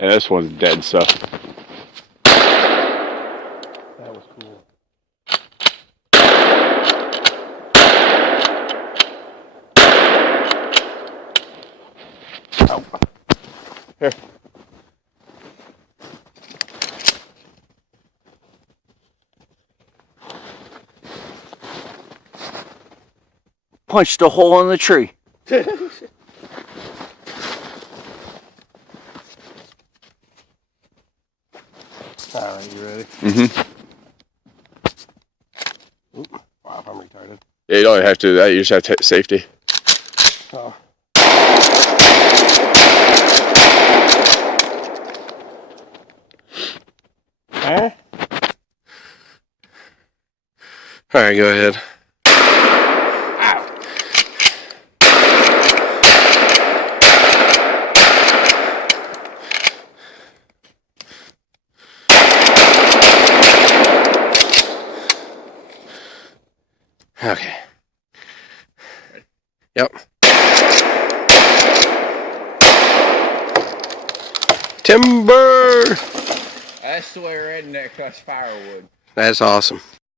And this one's dead, so. That was cool. Ow. Here. Punched a hole in the tree. Alright, you ready? Mm-hmm. Wow, I'm retarded. Yeah, you don't have to do that. You just have to hit safety. Oh. Huh? All right, go ahead. Okay. Yep. Timber! That's the way redneck cuts firewood. That's awesome.